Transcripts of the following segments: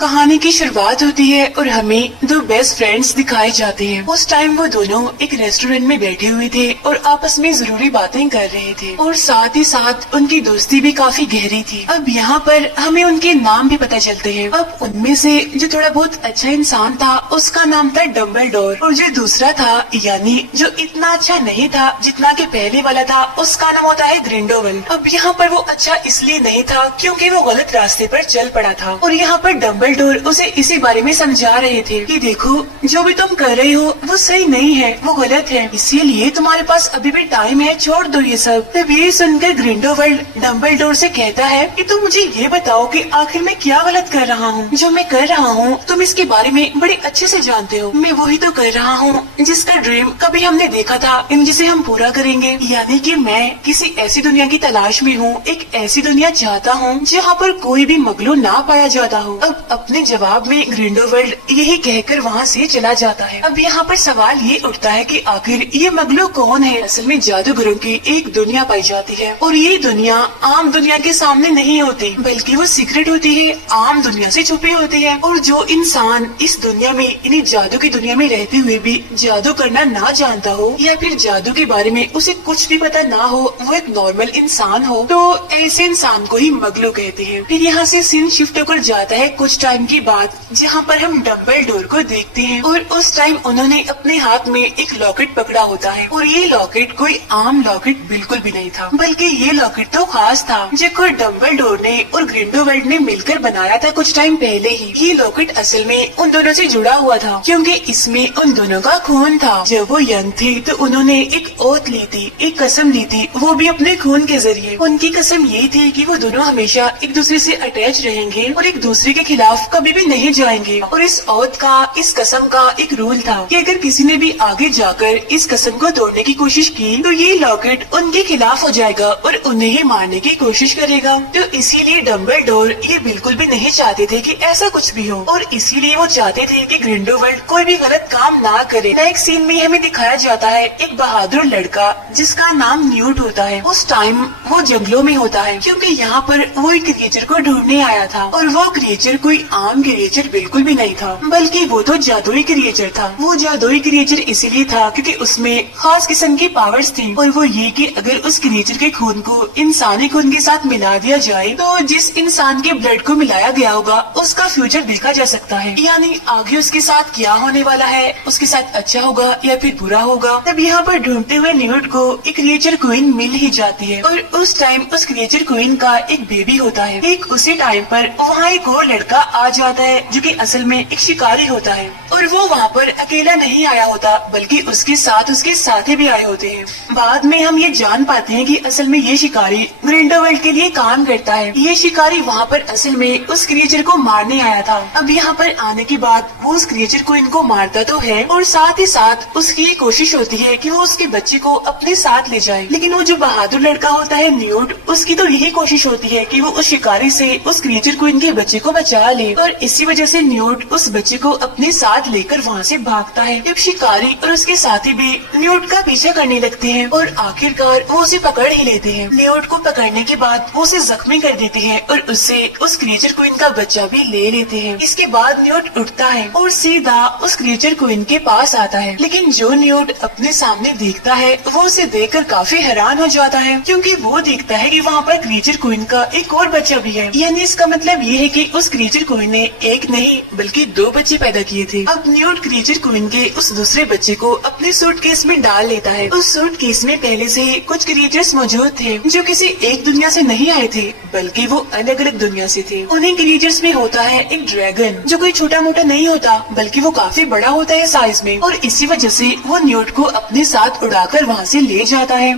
कहानी की शुरुआत होती है और हमें दो बेस्ट फ्रेंड्स दिखाए जाते हैं। उस टाइम वो दोनों एक रेस्टोरेंट में बैठे हुए थे और आपस में जरूरी बातें कर रहे थे और साथ ही साथ उनकी दोस्ती भी काफी गहरी थी। अब यहाँ पर हमें उनके नाम भी पता चलते हैं। अब उनमें से जो थोड़ा बहुत अच्छा इंसान था उसका नाम था डम्बलडोर और जो दूसरा था यानी जो इतना अच्छा नहीं था जितना कि पहले वाला था उसका नाम होता है ग्रिंडोवल। अब यहाँ पर वो अच्छा इसलिए नहीं था क्योंकि वो गलत रास्ते पर चल पड़ा था और यहाँ पर डम्बलडोर उसे इसी बारे में समझा रहे थे कि देखो जो भी तुम कर रहे हो वो सही नहीं है, वो गलत है, इसीलिए तुम्हारे पास अभी भी टाइम है, छोड़ दो ये सब। तब ये सुनकर ग्रिंडोवल्ड डम्बलडोर से कहता है कि तुम मुझे ये बताओ कि आखिर मैं क्या गलत कर रहा हूँ। जो मैं कर रहा हूँ तुम इसके बारे में बड़े अच्छे से जानते हो। मैं वही तो कर रहा हूँ जिसका ड्रीम कभी हमने देखा था जिसे हम पूरा करेंगे, यानी कि मैं किसी ऐसी दुनिया की तलाश में हूँ, एक ऐसी दुनिया चाहता हूँ जहाँ पर कोई भी मगलू ना पाया जाता हो। अब अपने जवाब में ग्रिंडोवल्ड यही कहकर वहाँ से चला जाता है। अब यहाँ पर सवाल ये उठता है कि आखिर ये मगलू कौन है। असल में जादूगरों की एक दुनिया पाई जाती है और ये दुनिया आम दुनिया के सामने नहीं होती बल्कि वो सीक्रेट होती है, आम दुनिया से छुपी होती है। और जो इंसान इस दुनिया में यानी जादू की दुनिया में रहते हुए भी जादू करना ना जानता हो या फिर जादू के बारे में उसे कुछ भी पता ना हो, वो एक नॉर्मल इंसान हो, तो ऐसे इंसान को ही मगलू कहते हैं। फिर यहाँ से सीन शिफ्ट होकर जाता है कुछ टाइम की बात जहाँ पर हम डम्बलडोर को देखते हैं और उस टाइम उन्होंने अपने हाथ में एक लॉकेट पकड़ा होता है और ये लॉकेट कोई आम लॉकेट बिल्कुल भी नहीं था बल्कि ये लॉकेट तो खास था जो डम्बलडोर ने और ग्रिंडोवल्ड ने मिलकर बनाया था कुछ टाइम पहले ही। ये लॉकेट असल में उन दोनों से जुड़ा हुआ था क्योंकि इसमें उन दोनों का खून था। जब वो यंग थे तो उन्होंने एक ओथ ली थी, एक कसम ली थी, वो भी अपने खून के जरिए। उनकी कसम ये थी कि वो दोनों हमेशा एक दूसरे से अटैच रहेंगे और एक दूसरे के खिलाफ कभी भी नहीं जाएंगे। और इस ओथ का, इस कसम का एक रूल था कि अगर किसी ने भी आगे जाकर इस कसम को तोड़ने की कोशिश की तो ये लॉकेट उनके खिलाफ हो जाएगा और उन्हें ही मारने की कोशिश करेगा। तो इसीलिए डम्बलडोर ये बिल्कुल भी नहीं चाहते थे कि ऐसा कुछ भी हो और इसीलिए वो चाहते थे कि ग्रिंडोवल्ड कोई भी गलत काम ना करे। नेक्स्ट सीन में हमें दिखाया जाता है एक बहादुर लड़का जिसका नाम न्यूट होता है। उस टाइम वो जंगलों में होता है क्योंकि यहाँ पर वो एक क्रिएचर को ढूंढने आया था और वो क्रिएचर कोई आम क्रिएचर बिल्कुल भी नहीं था बल्कि वो तो जादुई क्रिएचर था। वो जादुई क्रिएचर इसीलिए था क्योंकि उसमें खास किस्म की पावर्स थी और वो ये कि अगर उस क्रिएचर के खून को इंसानी खून के साथ मिला दिया जाए तो जिस इंसान के ब्लड को मिलाया गया होगा उसका फ्यूचर देखा जा सकता है, यानी आगे उसके साथ क्या होने वाला है, उसके साथ अच्छा होगा या फिर बुरा होगा। तब यहाँ पर ढूंढते हुए न्यूट को एक क्रिएचर क्वीन मिल ही जाती है और उस टाइम उस क्रिएचर क्वीन का एक बेबी होता है। एक उसी टाइम पर वहाँ एक और लड़का आ जाता है जो कि असल में एक शिकारी होता है और वो वहाँ पर अकेला नहीं आया होता बल्कि उसके साथ उसके साथी भी आए होते हैं। बाद में हम ये जान पाते हैं कि असल में ये शिकारी ग्रिंडोवल्ड के लिए काम करता है। ये शिकारी वहाँ पर असल में उस क्रिएचर को मारने आया था। अब यहाँ पर आने के बाद वो उस क्रिएचर को इनको मारता तो है और साथ ही साथ उसकी ये कोशिश होती है कि वो उसके बच्चे को अपने साथ ले जाए, लेकिन वो जो बहादुर लड़का होता है न्यूट, उसकी तो यही कोशिश होती है कि वो उस शिकारी से उस क्रिएचर को इनके बच्चे को बचा ले और इसी वजह से न्यूट उस बच्चे को अपने साथ लेकर वहाँ से भागता है। अब शिकारी और उसके साथी भी न्यूट का पीछा करने लगते हैं और आखिरकार वो उसे पकड़ ही लेते हैं। न्यूट को पकड़ने के बाद वो उसे जख्मी कर देते हैं और उससे उस क्रिएचर को इनका बच्चा भी ले लेते हैं। इसके बाद न्यूट उठता है और सीधा उस क्रिएचर को इनके पास आता है, लेकिन जो न्यूट अपने सामने देखता है वो उसे देखकर काफी हैरान हो जाता है क्योंकि वो देखता है कि वहाँ पर क्रिएचर क्वीन का एक और बच्चा भी है। यानी इसका मतलब ये है कि उस क्रिएचर क्वीन ने एक नहीं बल्कि दो बच्चे पैदा किए थे। अब न्यूट क्रिएचर क्वीन के उस दूसरे बच्चे को अपने सूटकेस में डाल लेता है। उस सूटकेस में पहले से ही कुछ क्रिएचर्स मौजूद थे जो किसी एक दुनिया से नहीं आए थे बल्कि वो अलग अलग दुनिया से थे। उन्हीं क्रिएचर्स में होता है एक ड्रैगन जो कोई छोटा मोटा नहीं होता बल्कि वो काफी बड़ा होता है साइज में और इसी वजह से वो न्यूट को अपने साथ उड़ाकर वहाँ से ले जाता है।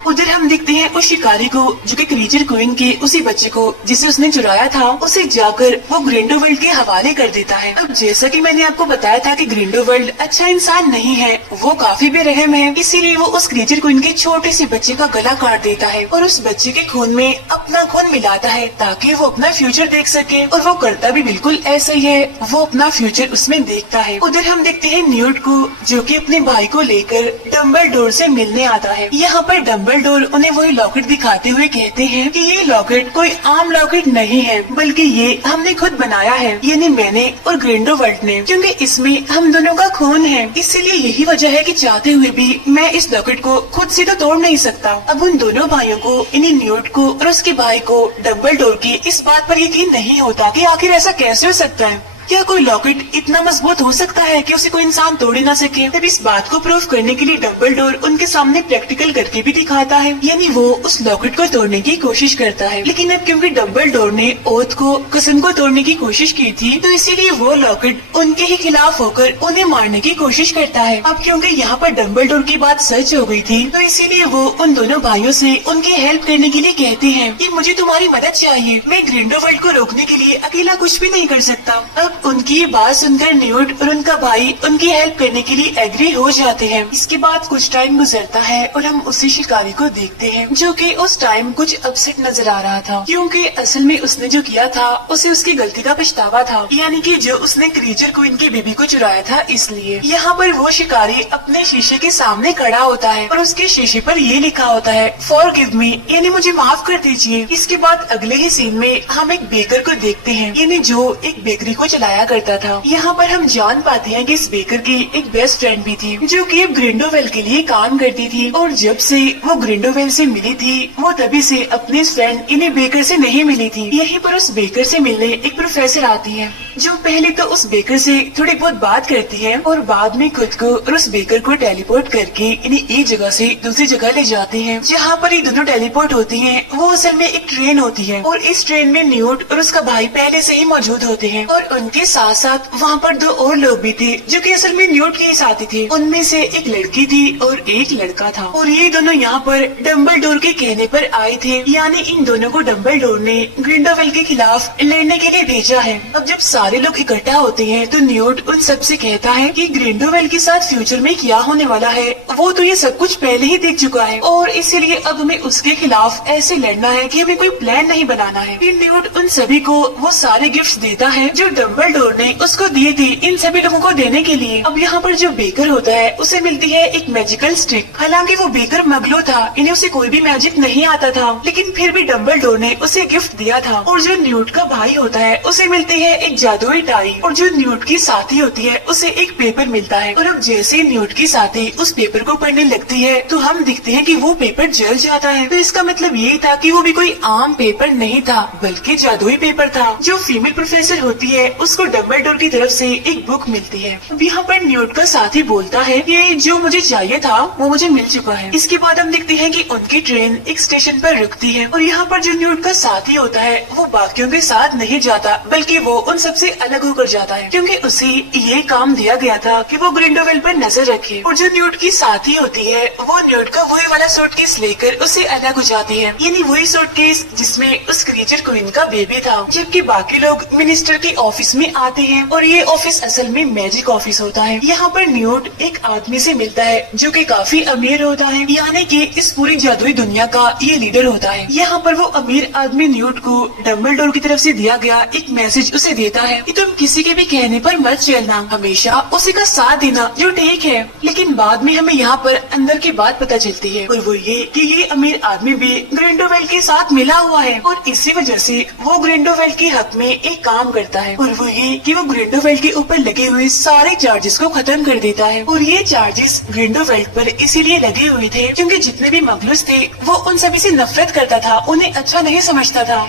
उधर हम देखते हैं उस शिकारी को जो कि क्रिएचर क्वीन के उसी बच्चे को जिसे उसने चुराया था उसे जाकर वो ग्रिंडोवल्ड के हवाले कर देता है। अब जैसा कि मैंने आपको बताया था कि ग्रिंडोवल्ड अच्छा इंसान नहीं है, वो काफी बेरहम है, इसीलिए वो उस क्रिएचर क्वीन के छोटे से बच्चे का गला काट देता है और उस बच्चे के खून में अपना खून मिलाता है ताकि वो अपना फ्यूचर देख सके और वो करता भी बिल्कुल ऐसा ही है, वो अपना फ्यूचर उसमें देखता है। उधर हम देखते हैं न्यूट को जो कि अपने भाई को लेकर डम्बलडोर से मिलने आता है। यहाँ पर डम्बलडोर उन्हें वही लॉकेट दिखाते हुए कहते हैं कि ये लॉकेट कोई आम लॉकेट नहीं है, बल्कि ये हमने खुद बनाया है, यानी मैंने और ग्रिंडोवल्ड ने, क्योंकि इसमें हम दोनों का खून है। इसीलिए यही वजह है कि चाहते हुए भी मैं इस लॉकेट को खुद से तो तोड़ नहीं सकता। अब उन दोनों भाइयों को, इन्हीं न्यूट को और उसके भाई को डम्बलडोर की इस बात पर यकीन नहीं होता कि आखिर ऐसा कैसे हो सकता है। क्या कोई लॉकेट इतना मजबूत हो सकता है कि उसे कोई इंसान तोड़ ही ना सके। तब इस बात को प्रूव करने के लिए डम्बलडोर उनके सामने प्रैक्टिकल करके भी दिखाता है, यानी वो उस लॉकेट को तोड़ने की कोशिश करता है। लेकिन अब क्योंकि डम्बलडोर ने ओथ को, कसम को तोड़ने की कोशिश की थी, तो इसीलिए वो लॉकेट उनके ही खिलाफ होकर उन्हें मारने की कोशिश करता है। अब क्योंकि यहाँ पर डम्बलडोर की बात सच हो गई थी, तो इसीलिए वो उन दोनों भाइयों से उनकी हेल्प करने के लिए कहते हैं कि मुझे तुम्हारी मदद चाहिए, मैं ग्रिंडोवल्ड को रोकने के लिए अकेला कुछ भी नहीं कर सकता। अब उनकी ये बात सुनकर न्यूट और उनका भाई उनकी हेल्प करने के लिए एग्री हो जाते हैं। इसके बाद कुछ टाइम गुजरता है और हम उसी शिकारी को देखते हैं, जो कि उस टाइम कुछ अपसेट नजर आ रहा था, क्योंकि असल में उसने जो किया था उसे उसकी गलती का पछतावा था, यानी कि जो उसने क्रीचर को, इनके बेबी को चुराया था। इसलिए यहाँ पर वो शिकारी अपने शीशे के सामने खड़ा होता है और उसके शीशे पर ये लिखा होता है फॉरगिव मी, यानी मुझे माफ कर दीजिए। इसके बाद अगले ही सीन में हम एक बेकर को देखते हैं, यानी जो एक बेकरी को चलाया करता था। यहाँ पर हम जान पाते हैं कि इस बेकर की एक बेस्ट फ्रेंड भी थी, जो कि अब ग्रिंडोवेल के लिए काम करती थी, और जब से वो ग्रिंडोवेल से मिली थी, वो तभी से अपने फ्रेंड इन्हें बेकर से नहीं मिली थी। यहीं पर उस बेकर से मिलने एक प्रोफेसर आती है, जो पहले तो उस बेकर से थोड़ी बहुत बात करती है और बाद में खुद को और उस बेकर को टेलीपोर्ट करके इन्हें एक जगह से दूसरी जगह ले जाते हैं। जहाँ पर ये दोनों टेलीपोर्ट होते हैं, वो असल में एक ट्रेन होती है, और इस ट्रेन में न्यूट और उसका भाई पहले से ही मौजूद होते हैं, और उनके साथ साथ वहाँ पर दो और लोग भी थे, जो कि असल में न्यूट के साथी थे। उनमें से एक लड़की थी और एक लड़का था, और ये दोनों यहाँ पर डम्बलडोर के कहने पर आए थे, यानी इन दोनों को डम्बलडोर ने ग्रिंडोवेल के खिलाफ लड़ने के लिए भेजा है। अब जब सारे लोग इकट्ठा होते हैं, तो न्यूट उन सब से कहता है कि ग्रिंडोवेल के साथ फ्यूचर में क्या होने वाला है वो तो ये सब कुछ पहले ही देख चुका है, और इसीलिए अब हमें उसके खिलाफ ऐसे लड़ना है कि हमें कोई प्लान नहीं बनाना है। फिर न्यूट उन सभी को वो सारे गिफ्ट्स देता है जो डम्बलडोर ने उसको दिए थे इन सभी लोगों को देने के लिए। अब यहाँ पर जो बेकर होता है उसे मिलती है एक मैजिकल स्टिक। हालांकि वो बेकर मगलो था, इन्हें उसे कोई भी मैजिक नहीं आता था, लेकिन फिर भी डम्बलडोर ने उसे गिफ्ट दिया था। और जो न्यूट का भाई होता है उसे मिलती है एक जादुई टाई, और जो न्यूट की साथी होती है उसे एक पेपर मिलता है। और अब जैसे न्यूट की साथी उस पेपर को पढ़ने लगती है, तो हम दिखते हैं कि वो पेपर जल जाता है। तो इसका मतलब यही था कि वो भी कोई आम पेपर नहीं था, बल्कि जादुई पेपर था। जो फीमेल प्रोफेसर होती है उसको डम्बलडोर की तरफ से एक बुक मिलती है। अब यहाँ पर न्यूट का साथी बोलता है कि जो मुझे चाहिए था वो मुझे मिल चुका है। इसके बाद हम देखते हैं कि उनकी ट्रेन एक स्टेशन पर रुकती है, और यहाँ पर जो न्यूट का साथी होता है वो बाकियों के साथ नहीं जाता, बल्कि वो उन सबसे अलग होकर जाता है, क्योंकि उसे ये काम दिया गया था कि वो ग्रिंडोवेल पर नजर रखे। और जो न्यूट की साथी होती है वो न्यूट का वही वाला सूटकेस लेकर उसे अलग हो जाती है, यानी वही सूटकेस जिसमें उस क्रीचर क्वीन का बेबी था। जबकि बाकी लोग मिनिस्टर के ऑफिस में आते हैं, और ये ऑफिस असल में मैजिक ऑफिस होता है। यहाँ पर न्यूट एक आदमी से मिलता है जो कि काफी अमीर होता है, यानी कि इस पूरी जादुई दुनिया का ये लीडर होता है। यहाँ पर वो अमीर आदमी न्यूट को डम्बलडोर की तरफ से दिया गया एक मैसेज उसे देता है कि तुम किसी के भी कहने पर मत चलना, हमेशा उसी का साथ देना, जो ठीक है। लेकिन बाद में हमें यहाँ पर अंदर की बात पता चलती है, और वो ये कि ये अमीर आदमी भी ग्रिंडोवेल के साथ मिला हुआ है, और इसी वजह से वो ग्रिंडोवेल के हक में एक काम करता है, और वो ये कि वो ग्रिंडोवेल के ऊपर लगे हुए सारे चार्जेस को खत्म कर देता है। और ये चार्जेस ग्रिंडोवेल पर इसीलिए लगे हुए थे क्योंकि जितने भी मगलूस थे वो उन सभी से नफरत करता था, उन्हें अच्छा नहीं समझता था।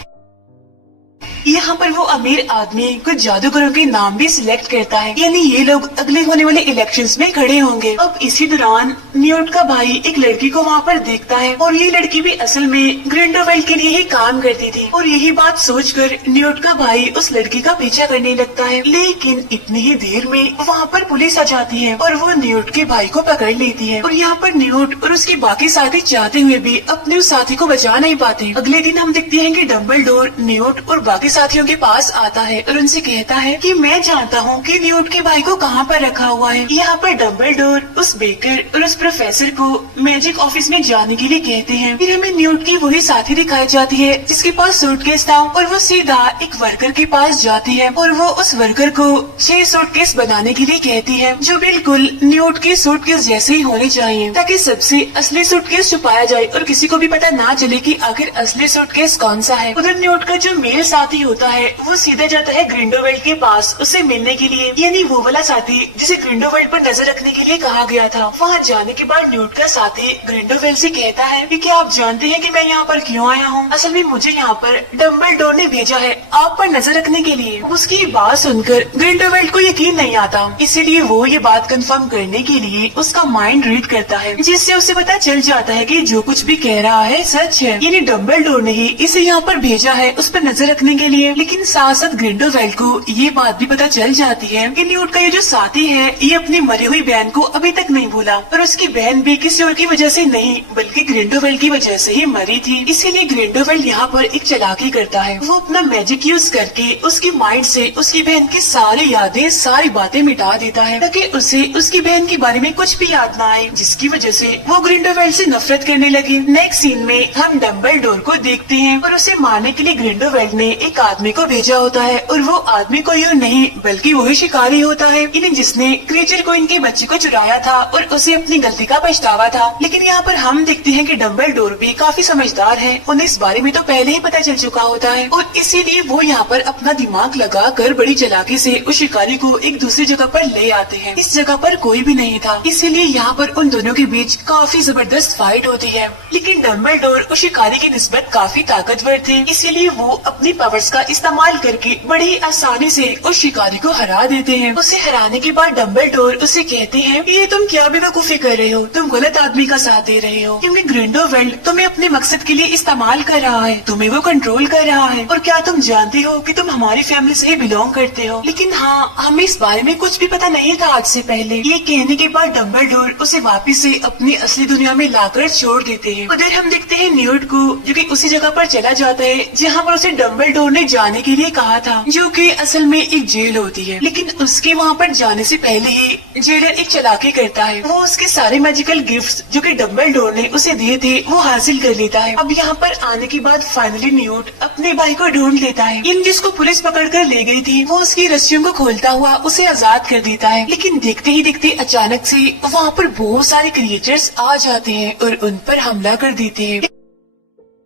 यहाँ पर वो अमीर आदमी कुछ जादूगरों के नाम भी सिलेक्ट करता है, यानी ये लोग अगले होने वाले इलेक्शंस में खड़े होंगे। अब इसी दौरान न्यूट का भाई एक लड़की को वहाँ पर देखता है, और ये लड़की भी असल में ग्रिंडोवेल के लिए ही काम करती थी। और यही बात सोचकर न्यूट का भाई उस लड़की का पीछा करने लगता है, लेकिन इतनी ही देर में वहाँ पर पुलिस आ जाती है और वो न्यूट के भाई को पकड़ लेती है। और यहाँ पर न्यूट और उसके बाकी साथी चाहते हुए भी अपने उस साथी को बचा नहीं पाते। अगले दिन हम देखते हैं कि डम्बलडोर, न्यूट और बाकी बाकी साथियों के पास आता है और उनसे कहता है कि मैं जानता हूँ कि न्यूट के भाई को कहाँ पर रखा हुआ है। यहाँ पर डम्बलडोर उस बेकर और उस प्रोफेसर को मैजिक ऑफिस में जाने के लिए कहते हैं। फिर हमें न्यूट की वही साथी दिखाई जाती है जिसके पास सूटकेस था और वो सीधा एक वर्कर के पास जाती है और वो उस वर्कर को 6 सूटकेस बनाने के लिए कहती है जो बिल्कुल न्यूट के सूटकेस जैसे ही होने चाहिए, ताकि सबसे असली सूटकेस छुपाया जाए और किसी को भी पता ना चले कि आखिर असली सूटकेस कौन सा है। उधर न्यूट का जो मेल साथी होता है वो सीधा जाता है ग्रिंडोवेल्ड के पास उसे मिलने के लिए, यानी वो वाला साथी जिसे ग्रिंडोवेल्ड पर नजर रखने के लिए कहा गया था। वहाँ जाने के बाद न्यूट का साथी ग्रिंडोवेल्ड से कहता है कि क्या आप जानते हैं कि मैं यहाँ पर क्यों आया हूँ? असल में मुझे यहाँ पर डम्बलडोर ने भेजा है आप पर नजर रखने के लिए। उसकी बात सुनकर ग्रिंडोवेल्ड को यकीन नहीं आता, इसीलिए वो ये बात कंफर्म करने के लिए उसका माइंड रीड करता है, जिससे उसे पता चल जाता है कि जो कुछ भी कह रहा है सच है, यानी डम्बलडोर ने ही इसे यहाँ पर भेजा है उस पर नजर रखने के लिए। लेकिन साथ साथ ग्रिंडोवेल्ड को ये बात भी पता चल जाती है कि न्यूट का ये जो साथी है ये अपनी मरी हुई बहन को अभी तक नहीं भूला और उसकी बहन भी किसी और की वजह से नहीं बल्कि ग्रिंडोवेल्ड की वजह से ही मरी थी। इसीलिए ग्रिंडोवेल्ड यहाँ पर एक चालाकी करता है, वो अपना मैजिक यूज करके उसकी माइंड से उसकी बहन की सारी यादें सारी बातें मिटा देता है ताकि उसे उसकी बहन के बारे में कुछ भी याद ना आए, जिसकी वजह से वो ग्रिंडोवेल्ड से नफरत करने लगे। नेक्स्ट सीन में हम डम्बलडोर को देखते हैं और उसे मारने के लिए ग्रिंडोवेल्ड ने एक आदमी को भेजा होता है और वो आदमी कोई और नहीं बल्कि वही शिकारी होता है, यानी जिसने क्रीचर को इनके बच्चे को चुराया था और उसे अपनी गलती का पछतावा था। लेकिन यहाँ पर हम देखते हैं कि डम्बलडोर भी काफी समझदार है, उन्हें इस बारे में तो पहले ही पता चल चुका होता है और इसीलिए वो यहाँ पर अपना दिमाग लगा कर बड़ी चालाकी से उस शिकारी को एक दूसरी जगह पर ले आते हैं। इस जगह पर कोई भी नहीं था, इसीलिए यहाँ पर उन दोनों के बीच काफी जबरदस्त फाइट होती है। लेकिन डम्बलडोर उस शिकारी की निस्बत काफी ताकतवर थे, इसीलिए वो अपनी पावर्स का इस्तेमाल करके बड़ी आसानी से उस शिकारी को हरा देते हैं। उसे हराने के बाद डम्बलडोर उसे कहते हैं कि ये तुम क्या बेवकूफी कर रहे हो, तुम गलत आदमी का साथ दे रहे हो, क्योंकि ग्रिंडोवेल्ड तुम्हें अपने मकसद के लिए इस्तेमाल कर रहा है, तुम्हें वो कंट्रोल कर रहा है। और क्या तुम जानते हो कि तुम हमारी फैमिली से ही बिलोंग करते हो? लेकिन हाँ, हमें इस बारे में कुछ भी पता नहीं था आज से पहले। ये कहने के बाद डम्बलडोर उसे वापस से अपनी असली दुनिया में लाकर छोड़ देते हैं। उधर हम देखते हैं न्यूट को जो कि उसी जगह पर चला जाता है जहाँ पर उसे डम्बलडोर ने जाने के लिए कहा था, जो कि असल में एक जेल होती है। लेकिन उसके वहाँ पर जाने से पहले ही जेलर एक चालाकी करता है, वो उसके सारे मैजिकल गिफ्ट्स जो कि डम्बलडोर ने उसे दिए थे वो हासिल कर लेता है। अब यहाँ पर आने के बाद फाइनली न्यूट अपने भाई को ढूंढ लेता है, इन जिसको पुलिस पकड़ कर ले गई थी, वो उसकी रस्सियों को खोलता हुआ उसे आजाद कर देता है। लेकिन देखते ही देखते अचानक से वहाँ पर बहुत सारे क्रिएचर्स आ जाते हैं और उन पर हमला कर देते हैं।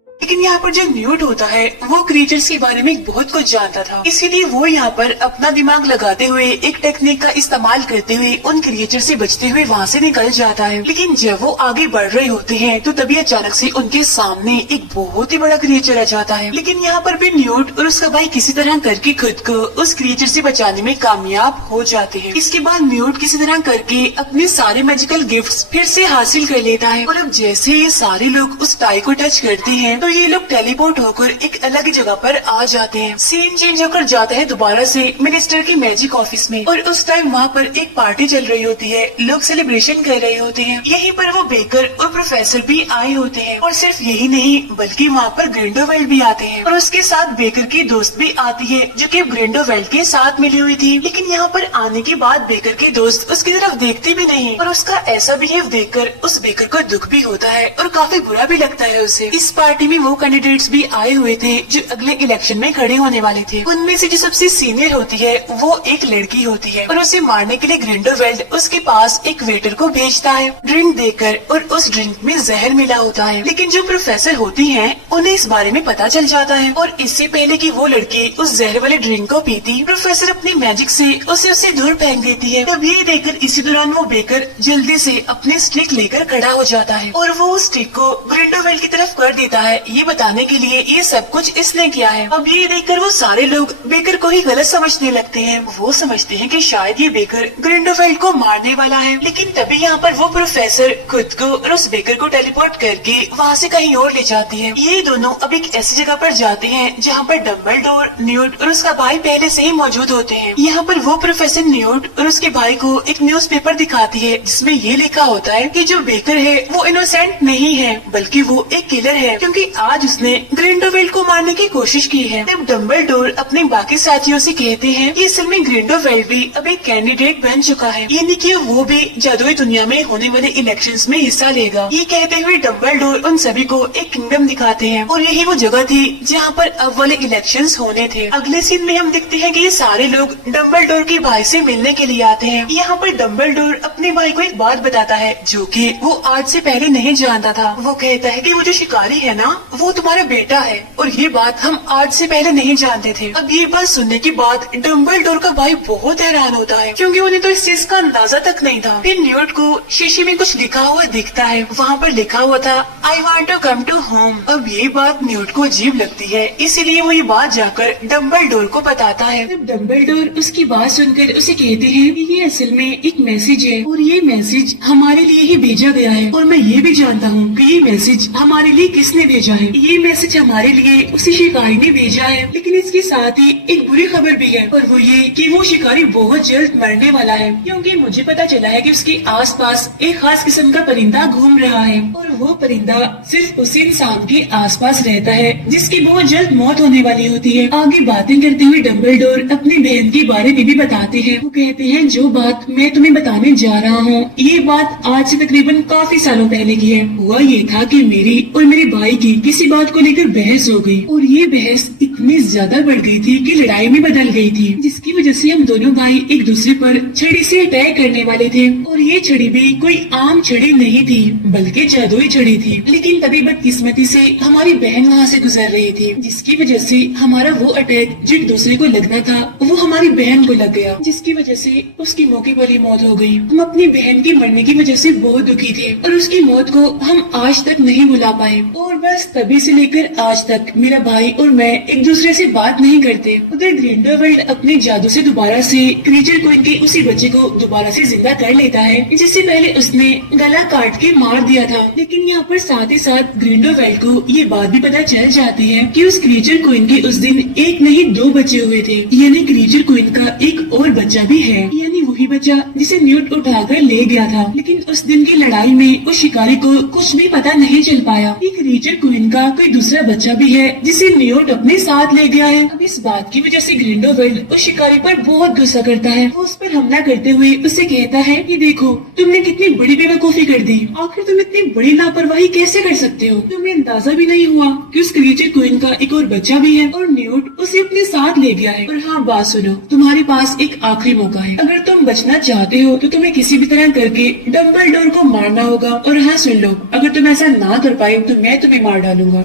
लेकिन यहाँ पर जो न्यूट होता है वो क्रिएचर्स के बारे में बहुत कुछ जानता था, इसीलिए वो यहाँ पर अपना दिमाग लगाते हुए एक टेक्निक का इस्तेमाल करते हुए उन क्रिएचर से बचते हुए वहाँ से निकल जाता है। लेकिन जब वो आगे बढ़ रहे होते हैं तो तभी अचानक से उनके सामने एक बहुत ही बड़ा क्रिएचर आ जाता है। लेकिन यहाँ पर भी न्यूट और उसका भाई किसी तरह करके खुद को उस क्रिएचर से बचाने में कामयाब हो जाते हैं। इसके बाद न्यूट किसी तरह करके अपने सारे मैजिकल गिफ्ट्स फिर से हासिल कर लेता है और अब जैसे ये सारे लोग उस टाई को टच करते हैं तो ये लोग टेलीपोर्ट होकर एक अलग जगह पर आ जाते हैं। सीन चेंज होकर जाता है दोबारा से मिनिस्टर की मैजिक ऑफिस में और उस टाइम वहाँ पर एक पार्टी चल रही होती है, लोग सेलिब्रेशन कर रहे होते हैं। यहीं पर वो बेकर और प्रोफेसर भी आए होते हैं और सिर्फ यही नहीं बल्कि वहाँ पर ग्रिंडोवेल्ड भी आते हैं और उसके साथ बेकर की दोस्त भी आती है जो कि ग्रिंडोवेल्ड के साथ मिली हुई थी। लेकिन यहाँ पर आने के बाद बेकर के दोस्त उसकी तरफ देखते भी नहीं और उसका ऐसा बिहेव देखकर उस बेकर को दुख भी होता है और काफी बुरा भी लगता है उसे। इस पार्टी में वो कैंडिडेट्स भी आए हुए थे जो अगले इलेक्शन में खड़े होने वाले थे। उनमें से जो सबसे सीनियर होती है वो एक लड़की होती है और उसे मारने के लिए ग्रिंडोवेल्ड उसके पास एक वेटर को भेजता है ड्रिंक देकर और उस ड्रिंक में जहर मिला होता है। लेकिन जो प्रोफेसर होती हैं उन्हें इस बारे में पता चल जाता है और इससे पहले कि वो लड़की उस जहर वाले ड्रिंक को पीती प्रोफेसर अपनी मैजिक से उसे दूर फेंक देती है। तब ये देखकर इसी दौरान वो बेकर जल्दी से अपनी स्टिक लेकर खड़ा हो जाता है और वो उस स्टिक को ग्रिंडोवेल्ड की तरफ कर देता है ये बताने के लिए ये सब कुछ इसने किया है। अब ये देखकर वो सारे लोग बेकर को ही गलत समझने लगते हैं। वो समझते हैं कि शायद ये बेकर ग्रिंडोवेल्ड को मारने वाला है। लेकिन तभी यहाँ पर वो प्रोफेसर खुद को और उस बेकर को टेलीपोर्ट करके वहाँ से कहीं और ले जाती है। ये दोनों अब एक ऐसी जगह पर जाते हैं जहाँ पर डम्बलडोर, न्यूट और उसका भाई पहले से ही मौजूद होते हैं। यहाँ पर वो प्रोफेसर न्यूट और उसके भाई को एक न्यूज़पेपर दिखाती है जिसमें ये लिखा होता है कि जो बेकर है वो इनोसेंट नहीं है बल्कि वो एक किलर है, क्योंकि आज उसने ग्रिंडोवेल्ड को मारने की कोशिश की है। तब डम्बलडोर अपने बाकी साथियों से कहते हैं कि असल में ग्रिंडोवेल्ड भी अब एक कैंडिडेट बन चुका है, यानी कि वो भी जादुई दुनिया में होने वाले इलेक्शंस में हिस्सा लेगा। ये कहते हुए डम्बलडोर उन सभी को एक किंगडम दिखाते हैं और यही वो जगह थी जहाँ पर अब वाले इलेक्शंस होने थे। अगले सीन में हम देखते हैं कि ये सारे लोग डम्बलडोर के भाई से मिलने के लिए आते हैं। यहाँ पर डम्बलडोर अपने भाई को एक बात बताता है जो कि वो आज से पहले नहीं जानता था। वो कहता है कि वो जो शिकारी है ना, वो तुम्हारा बेटा है और ये बात हम आज से पहले नहीं जानते थे। अब ये बात सुनने के बाद डम्बलडोर का भाई बहुत हैरान होता है क्योंकि उन्हें तो इस चीज का अंदाजा तक नहीं था। फिर न्यूट को शीशे में कुछ लिखा हुआ दिखता है, वहाँ पर लिखा हुआ था I want to come to home. अब ये बात न्यूट को अजीब लगती है, इसीलिए वो ये बात जाकर डम्बलडोर को बताता है। तब डम्बलडोर उसकी बात सुनकर उसे कहते हैं कि ये असल में एक मैसेज है और ये मैसेज हमारे लिए ही भेजा गया है और मैं ये भी जानता हूँ कि ये मैसेज हमारे लिए किसने भेजा है। ये मैसेज हमारे लिए उसी शिकारी ने भेजा है, लेकिन इसके साथ ही एक बुरी खबर भी है और वो ये कि वो शिकारी बहुत जल्द मरने वाला है क्योंकि मुझे पता चला है कि उसके आसपास एक खास किस्म का परिंदा घूम रहा है और वो परिंदा सिर्फ उसी इंसान के आसपास रहता है जिसकी बहुत जल्द मौत होने वाली होती है। आगे बातें करते हुए डम्बलडोर अपनी बहन के बारे में भी बताते हैं। वो कहते हैं जो बात मैं तुम्हें बताने जा रहा हूँ ये बात आज से तकरीबन काफी सालों पहले की है। हुआ ये था कि मेरी और मेरे भाई की किसी बात को लेकर बहस हो गई और ये बहस इतनी ज्यादा बढ़ गई थी कि लड़ाई में बदल गई थी, जिसकी वजह से हम दोनों भाई एक दूसरे पर छड़ी से अटैक करने वाले थे और ये छड़ी भी कोई आम छड़ी नहीं थी बल्कि जादुई छड़ी थी। लेकिन तभी बदकिस्मती से हमारी बहन वहाँ से गुजर रही थी, जिसकी वजह से हमारा वो अटैक जो एक दूसरे को लगना था वो हमारी बहन को लग गया, जिसकी वजह से उसकी मौके पर ही मौत हो गई। हम अपनी बहन की मरने की वजह से बहुत दुखी थे और उसकी मौत को हम आज तक नहीं भुला पाए और बस तभी से लेकर आज तक मेरा भाई और मैं एक दूसरे से बात नहीं करते। उधर ग्रिंडोवेल्ड अपने जादू से दोबारा से क्रीचर क्वीन के उसी बच्चे को दोबारा से जिंदा कर लेता है जिससे पहले उसने गला काट के मार दिया था। लेकिन यहाँ पर साथ ही साथ ग्रिंडोवेल्ड को ये बात भी पता चल जाती है कि उस क्रीचर क्वीन के उस दिन एक नहीं दो बच्चे हुए थे, यानी क्रीचर क्वीन का एक और बच्चा भी है, यानी वही बच्चा जिसे न्यूट उठाकर ले गया था। लेकिन उस दिन की लड़ाई में उस शिकारी को कुछ भी पता नहीं चल पाया कि क्रीचर क्वीन का कोई दूसरा बच्चा भी है जिसे न्यूट अपने साथ ले गया है। अब इस बात की वजह से ग्रिंडोवेल्ड उस शिकारी पर बहुत गुस्सा करता है। वो उस पर हमला करते हुए उसे कहता है कि देखो तुमने कितनी बड़ी बेवकूफी कर दी, आखिर तुम इतनी बड़ी लापरवाही कैसे कर सकते हो? तुम्हें अंदाजा भी नहीं हुआ कि उस क्रीचर क्वीन का एक और बच्चा भी है और न्यूट उसे अपने साथ ले गया है। और हाँ बात सुनो, तुम्हारे पास एक आखिरी मौका है, अगर तुम बचना चाहते हो तो तुम्हें किसी भी तरह करके डम्बलडोर को मारना होगा। और हाँ सुन लो, अगर तुम ऐसा ना कर पाए तो मैं तुम्हें मार डालूंगा।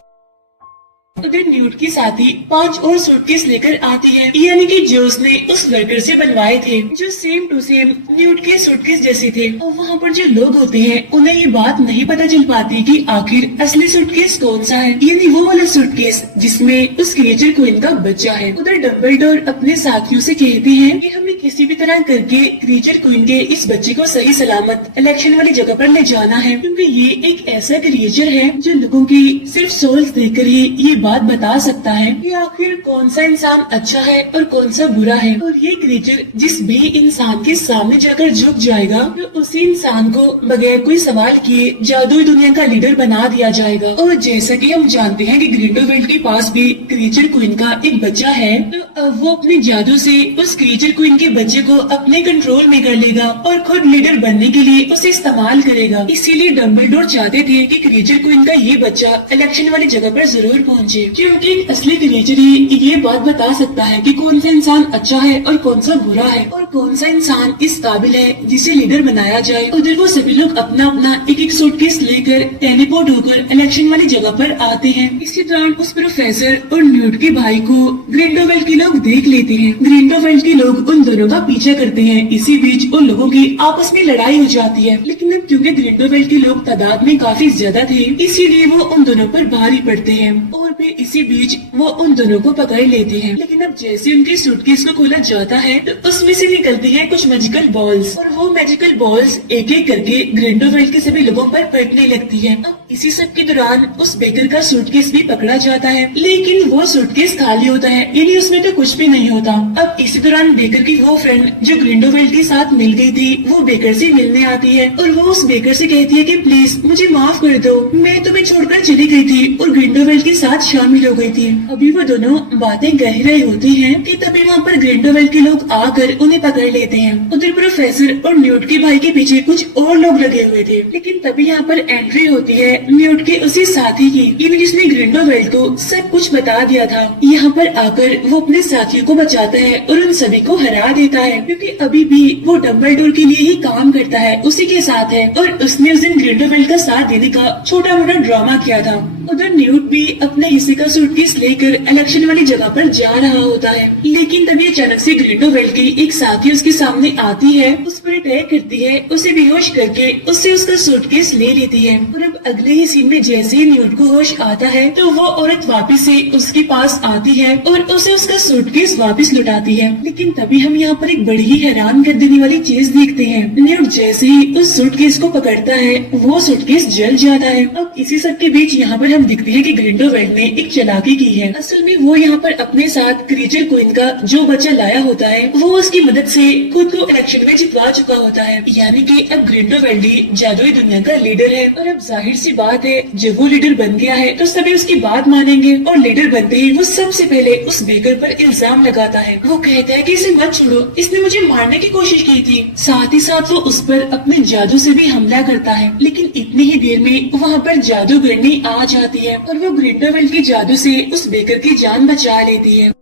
उधर न्यूट की साथी 5 और सूटकेस लेकर आती है, यानी कि जो उसने उस वर्कर से बनवाए थे जो सेम टू सेम न्यूट के सूटकेस जैसे थे। और वहाँ पर जो लोग होते हैं उन्हें ये बात नहीं पता चल पाती कि आखिर असली सूटकेस कौन सा है, यानी वो वाला सूटकेस जिसमें उस क्रीचर क्वीन का बच्चा है। उधर डम्बलडोर अपने साथियों से कहते हैं कि हमें किसी भी तरह करके क्रीचर क्वीन के इस बच्चे को सही सलामत इलेक्शन वाली जगह पर ले जाना है, क्योंकि ये एक ऐसा क्रिएचर है जो लोगों की सिर्फ सोल्स देखकर ही ये बात बता सकता है कि आखिर कौन सा इंसान अच्छा है और कौन सा बुरा है। और ये क्रीचर जिस भी इंसान के सामने जाकर झुक जाएगा तो उसी इंसान को बगैर कोई सवाल किए जादुई दुनिया का लीडर बना दिया जाएगा। और जैसा कि हम जानते हैं कि ग्रिंडोवेल्ड के पास भी क्रीचर क्वीन का एक बच्चा है, तो अब वो अपने जादू से उस क्रीचर क्वीन के बच्चे को अपने कंट्रोल में कर लेगा और खुद लीडर बनने के लिए उसे इस्तेमाल करेगा। इसीलिए डम्बलडोर चाहते थे कि क्रीचर क्वीन का ये बच्चा इलेक्शन वाली जगह पर जरूर पहुंचे, क्योंकि असली क्रिएचर ही ये बात बता सकता है कि कौन सा इंसान अच्छा है और कौन सा बुरा है और कौन सा इंसान इस काबिल है जिसे लीडर बनाया जाए। उधर वो सभी लोग अपना अपना एक एक सूटकेस लेकर टेलीपोर्ट होकर इलेक्शन वाली जगह पर आते हैं। इसी दौरान उस प्रोफेसर और न्यूट के भाई को ग्रिंडोवेल्ड के लोग देख लेते हैं। ग्रिंडोवेल्ड के लोग उन दोनों का पीछा करते हैं। इसी बीच उन लोगों की आपस में लड़ाई हो जाती है, लेकिन अब क्योंकि ग्रिंडोवेल्ड के लोग तादाद में काफी ज्यादा थे, इसीलिए वो उन दोनों पर भारी पड़ते हैं। और भी इसी बीच वो उन दोनों को पकड़ लेते हैं। लेकिन अब जैसे उनके सूटकेस को खोला जाता है तो उसमें से निकलती है कुछ मैजिकल बॉल्स, और वो मैजिकल बॉल्स एक एक करके ग्रिंडलवेल्ड के सभी लोगों पर पड़ने लगती है। अब इसी सब के दौरान उस बेकर का सूटकेस भी पकड़ा जाता है, लेकिन वो सूटकेस खाली होता है, यानी उसमें तो कुछ भी नहीं होता। अब इसी दौरान बेकर की वो फ्रेंड जो ग्रिंडलवेल्ड के साथ मिल गई थी, वो बेकर से मिलने आती है और वो उस बेकर से कहती है कि प्लीज मुझे माफ कर दो, मैं तुम्हें छोड़कर चली गई थी और ग्रिंडलवेल्ड के साथ शामिल हो गई थी। अभी वो दोनों बातें कह रहे होते हैं कि तभी वहाँ पर ग्रिंडलवेल्ड के लोग आकर उन्हें पकड़ लेते हैं। उधर प्रोफेसर और न्यूट के भाई के पीछे कुछ और लोग लगे हुए थे, लेकिन तभी यहाँ पर एंट्री होती है न्यूट के उसी साथी की, जिसने ग्रिंडलवेल्ड को सब कुछ बता दिया था। यहाँ पर आकर वो अपने साथियों को बचाता है और उन सभी को हरा देता है, क्योंकि अभी भी वो डम्बलडोर के लिए ही काम करता है, उसी के साथ है, और उसने उस दिन ग्रिंडलवेल्ड का साथ देने का छोटा मोटा ड्रामा किया था। उधर न्यूट भी अपने हिस्से का सूटकेस लेकर इलेक्शन वाली जगह पर जा रहा होता है, लेकिन तभी अचानक से ग्रिंडलवेल्ड की एक साथी उसके सामने आती है, उस पर अटैक करती है, उसे बेहोश करके उससे उसका सूटकेस ले लेती है। और अब अगले ही सीन में जैसे ही न्यूट को होश आता है तो वो औरत वापस से उसके पास आती है और उसे उसका सूटकेस वापस लौटाती है। लेकिन तभी हम यहाँ पर एक बड़ी ही हैरान कर देने वाली चीज देखते हैं। न्यूट जैसे ही उस सूटकेस को पकड़ता है वो सूटकेस जल जाता है। अब इसी सब के बीच यहाँ पर हम दिखते हैं कि ग्रिंडलवेल्ड ने एक चालाकी की है। असल में वो यहाँ पर अपने साथ क्रीचर क्वीन का जो बच्चा लाया होता है वो उसकी मदद से खुद को इलेक्शन में जितवा चुका होता है, यानी कि अब ग्रिंडलवेल्ड ही जादुई दुनिया का लीडर है। और अब जाहिर सी बात है जब वो लीडर बन गया है तो सभी उसकी बात मानेंगे, और लीडर बनते ही वो सबसे पहले उस बेकर पर इल्जाम लगाता है। वो कहता है कि इसे मत छोड़ो, इसने मुझे मारने की कोशिश की थी। साथ ही साथ वो उस पर अपने जादू से भी हमला करता है, लेकिन इतनी ही देर में वहाँ पर जादूगरनी आ जाती है और वो ग्रिंडलवेल्ड के जादू से उस बेकर की जान बचा लेती है।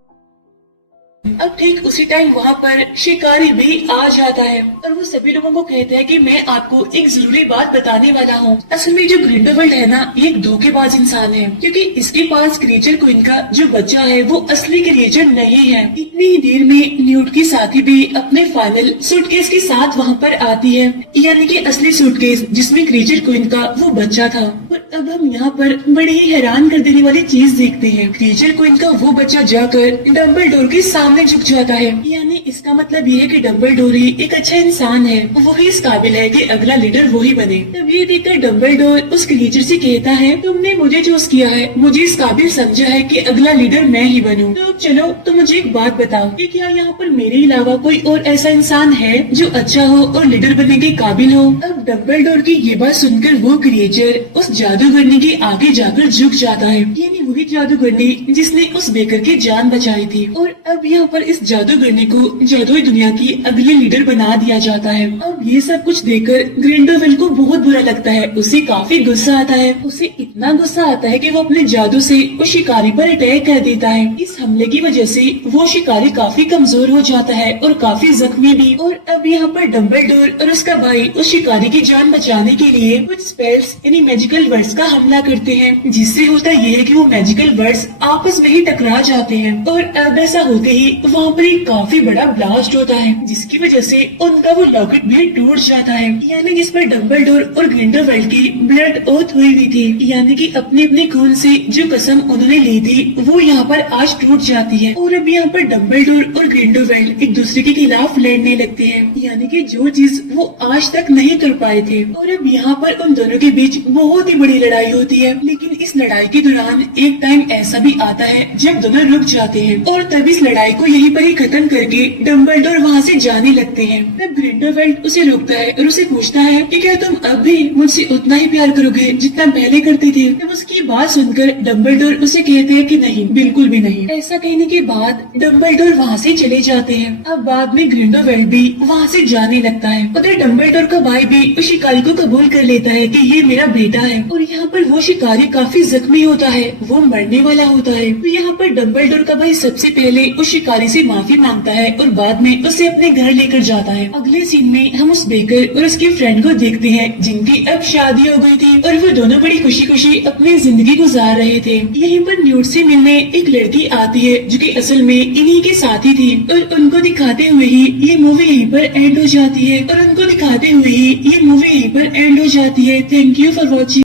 अब ठीक उसी टाइम वहाँ पर शिकारी भी आ जाता है और वो सभी लोगों को कहता है कि मैं आपको एक जरूरी बात बताने वाला हूँ। असल में जो ग्रिंडलवेल्ड है ना, ये एक धोखेबाज इंसान है, क्योंकि इसके पास क्रीचर क्वीन का जो बच्चा है वो असली क्रीचर नहीं है। इतनी ही देर में न्यूट की साथी भी अपने फाइनल सूटकेस के साथ वहाँ पर आती है, यानी कि असली सूटकेस जिसमें क्रीचर क्वीन का वो बच्चा था। और अब हम यहाँ पर बड़ी ही हैरान कर देने वाली चीज देखते हैं। क्रीचर क्वीन का वो बच्चा जाकर डम्बलडोर के सामने झुक जाता है, यानी इसका मतलब ये है कि डम्बलडोर ही एक अच्छा इंसान है, वही इस काबिल है कि अगला लीडर वही बने। तब ये देखकर डम्बलडोर उस क्रीचर से कहता है तुमने मुझे चूज किया है, मुझे इस काबिल समझा है कि अगला लीडर मैं ही बनूं। तो चलो तो मुझे एक बात बताओ कि क्या यहाँ पर मेरे अलावा कोई और ऐसा इंसान है जो अच्छा हो और लीडर बनने के काबिल हो। अब डम्बलडोर की ये बात सुनकर वो क्रीचर उस जादूगरनी के आगे जाकर झुक जाता है, यानी वही जादूगरनी जिसने उस बेकर की जान बचाई थी। और अब यहाँ पर इस जादूगरनी को जादुई दुनिया की अगली लीडर बना दिया जाता है। अब ये सब कुछ देखकर ग्रिंडलवेल्ड को बहुत बुरा लगता है, उसे काफी गुस्सा आता है। उसे इतना गुस्सा आता है कि वो अपने जादू से उस शिकारी पर अटैक कर देता है। इस हमले की वजह से वो शिकारी काफी कमजोर हो जाता है और काफी जख्मी भी। और अब यहाँ पर डम्बलडोर और उसका भाई उस शिकारी की जान बचाने के लिए कुछ स्पेल्स यानी मैजिकल वर्ड्स का हमला करते हैं, जिससे होता ये है कि वो मैजिकल वर्ड्स आपस में ही टकरा जाते हैं। और अब ऐसा होते ही वहाँ पर एक काफी बड़ा ब्लास्ट होता है, जिसकी वजह से उनका वो लॉकेट भी टूट जाता है, यानी जिस पर डम्बलडोर और ग्रिंडलवेल्ड की ब्लड ओथ हुई हुई थी, यानी कि अपने अपने खून से जो कसम उन्होंने ली थी वो यहाँ पर आज टूट जाती है। और अब यहाँ पर डम्बलडोर और ग्रिंडलवेल्ड एक दूसरे के खिलाफ लड़ने लगते हैं, यानी कि जो चीज वो आज तक नहीं कर पाए थे। और अब यहाँ पर उन दोनों के बीच बहुत ही बड़ी लड़ाई होती है, लेकिन इस लड़ाई के दौरान एक टाइम ऐसा भी आता है जब दोनों रुक जाते हैं और तब इस लड़ाई को यहीं पर ही खत्म करके डम्बलडोर वहाँ से जाने लगते हैं। तब ग्रिंडलवेल्ड उसे रोकता है और उसे पूछता है कि क्या तुम अब भी मुझसे उतना ही प्यार करोगे जितना पहले करते थे। तब उसकी बात सुनकर डम्बलडोर उसे कहते हैं कि नहीं, बिल्कुल भी नहीं। ऐसा कहने के बाद डम्बलडोर वहाँ से चले जाते हैं। अब बाद में ग्रिंडलवेल्ड भी वहाँ से जाने लगता है। उधर डम्बलडोर का भाई भी उस शिकारी को कबूल कर लेता है कि ये मेरा बेटा है। और यहाँ पर वो शिकारी काफी जख्मी होता है, वो मरने वाला होता है। तो यहाँ पर डम्बलडोर का भाई सबसे पहले उस शिकारी से माफी मांगता है और बाद में उसे अपने घर लेकर जाता है। अगले सीन में हम उस बेकर और उसके फ्रेंड को देखते हैं जिनकी अब शादी हो गई थी और वो दोनों बड़ी खुशी खुशी अपनी जिंदगी गुजार रहे थे। यहीं पर न्यूट से मिलने एक लड़की आती है जो कि असल में इन्हीं के साथी थी, और उनको दिखाते हुए ही ये मूवी यहीं पर एंड हो जाती है। Thank you for watching.